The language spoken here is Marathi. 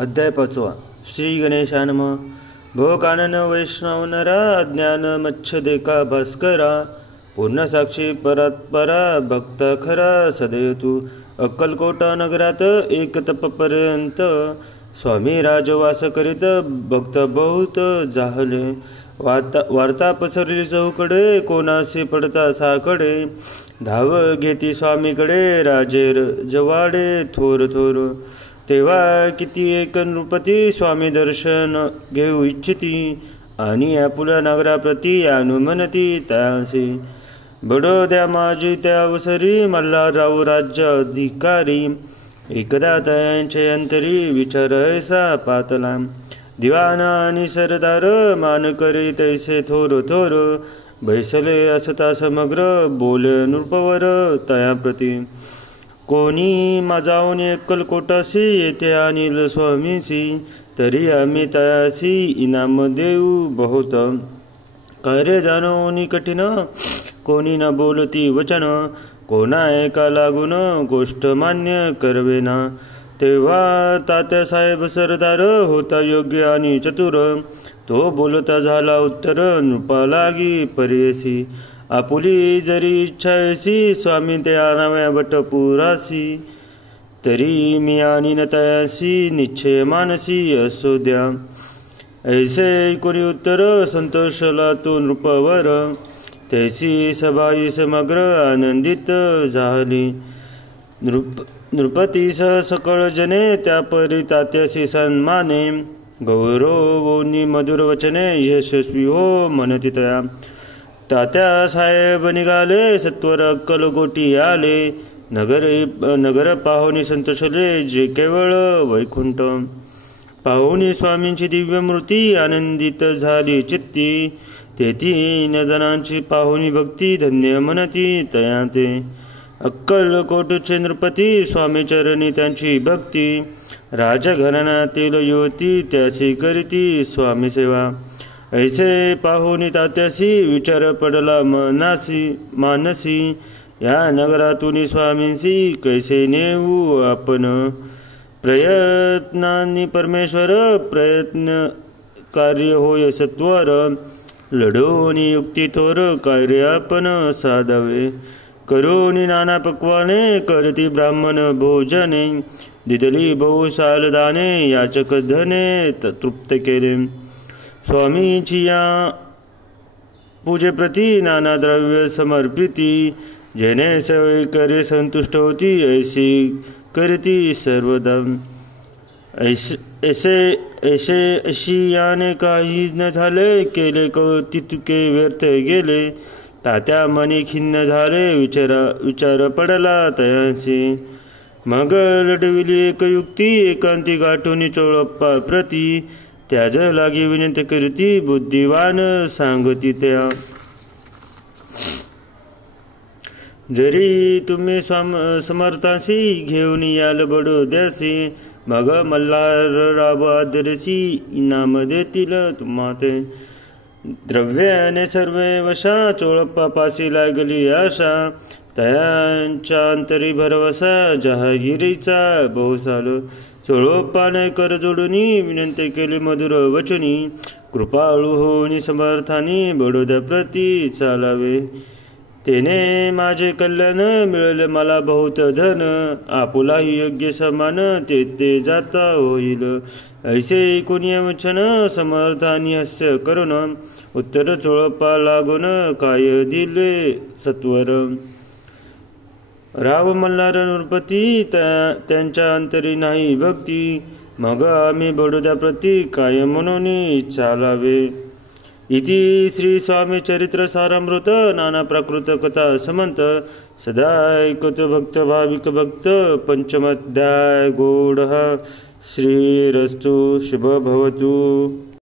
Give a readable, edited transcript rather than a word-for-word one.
अध्याय 5. श्री गणेशाय नमः. भवकानन वैष्णव नरा ज्ञान मच्छदेका भास्करा पूर्ण साक्षी परात्परा भक्त खरा सदैतू अक्कलकोटा नगरात एक तपपर्यंत स्वामी राजवास करीत भक्त बहुत जाहले. वार्ता पसरली चौकडे कोणासी पडता साकडे धाव घेती स्वामीकडे राजेर जवाडे थोर थोर. तेव्हा किती एक नृपती स्वामी दर्शन घेऊ इच्छिती आणि आपुल्या नगराप्रती अनुमनती त्यासी. बडोद्या माझी त्या अवसरी मल्हारराव राज्य अधिकारी एकदा त्यांचे अंतरी विचार ऐसा पातला. दिवाना आणि सरदार मान करी तैसे थोर थोर बैसले असता समग्र बोले नृपवर तयाप्रती. कोणी जाऊन अक्कलकोटासी येथे आणील स्वामीसी तरी आम्ही तयासी इनाम देऊ बहुत. कार्य जाणवणी कठीण कोणी न बोलती वचन कोणा एका लागून गोष्ट मान्य करवेना. तेव्हा तात्यासाहेब सरदार होता योग्य आणि चतुर तो बोलता झाला उत्तर नृपा लागी पर्यसी. आपुली जरी इच्छायसी स्वामी ते आणाव्या वटपुरासी तरी मी आणि न तयासी निश्चय मानसी असो द्या. ऐसे ऐकून उत्तर संतोषला तो नृपवर तैसी सभाई समग्र आनंदित झाली. नृपतीस सकळ जने त्या परी तात्यासी सन्माने गौरवोनी मधुर वचने यशस्वी हो म्हणती तया. तात्या साहेब निघाले सत्वर अक्कलकोटी आले. नगर पाहुणी संतोषले जे केवळ वैकुंठ. पाहुणी स्वामींची दिव्य मूर्ती आनंदित झाली चित्ती. तेथी जणांची पाहुणी भक्ती धन्य म्हणती तयाते. अक्कलकोटचे नृपती स्वामी चरणी त्यांची भक्ती. राजघराण्यातील युवती त्यासी करीती स्वामी सेवा. ऐसे पाहुणी तात्यासी विचार पडला मानसी या नगरातून स्वामींसी कैसे नेऊ आपण. प्रयत्नांनी परमेश्वर प्रयत्न कार्य होय सत्वर लढोनी युक्ती थोर कार्य आपण साधावे. करोनी नाना पक्वाने करती ब्राह्मण भोजने दिदली बहुसाल दाने याचक धने तृप्त केले. स्वामीची या पूजेप्रती नाना द्रव्य समर्पिती जेने सवय करे संतुष्ट होती ऐशी करती सर्वदा. अशी याने काही न झाले केले तितके व्यर्थ गेले. तात्या मनी खिन्न झाले विचार पडला तयासी. मग लढविली एक युक्ती एकांती गाठून चोळप्पा प्रती त्याज लागी विनंती करती बुद्धिवान सांगती त्या. जरी तुम्ही समर्थासी घेऊन याल बडोद्यासी मग मल्हारराव आदरसी इनाम देतील तुम्हाते. द्रव्याने सर्वे वशा चोळप्पा पासी लागली आशा त्यांच्या अंतरी भरवसा जहागिरीचा बहुसाल. चोळप्पाने कर जोडूनी विनंती केली मधुर वचनी कृपाळू होनी समर्थानी बडोद्या प्रती चालावे. तेने माझे कल्याण मिळेल मला बहुत धन आपुलाही योग्य समान ते जाता होईल. ऐसे कोणी वचन समर्थानी हास्य करून उत्तर चोळप्पा लागून काय दिले सत्वर. राव मल्हार नृपती त्यांच्या अंतरी नाही भक्ती मग आम्ही बडोद्या प्रती काय म्हणून चालावे. इति श्री स्वामी चरित्र सारामृत नाना प्राकृत कथा समंत सदा ऐकतो भक्त भाविक भक्त. पंचमाध्याय गूढ. श्रीरस्तु शुभ भवतु.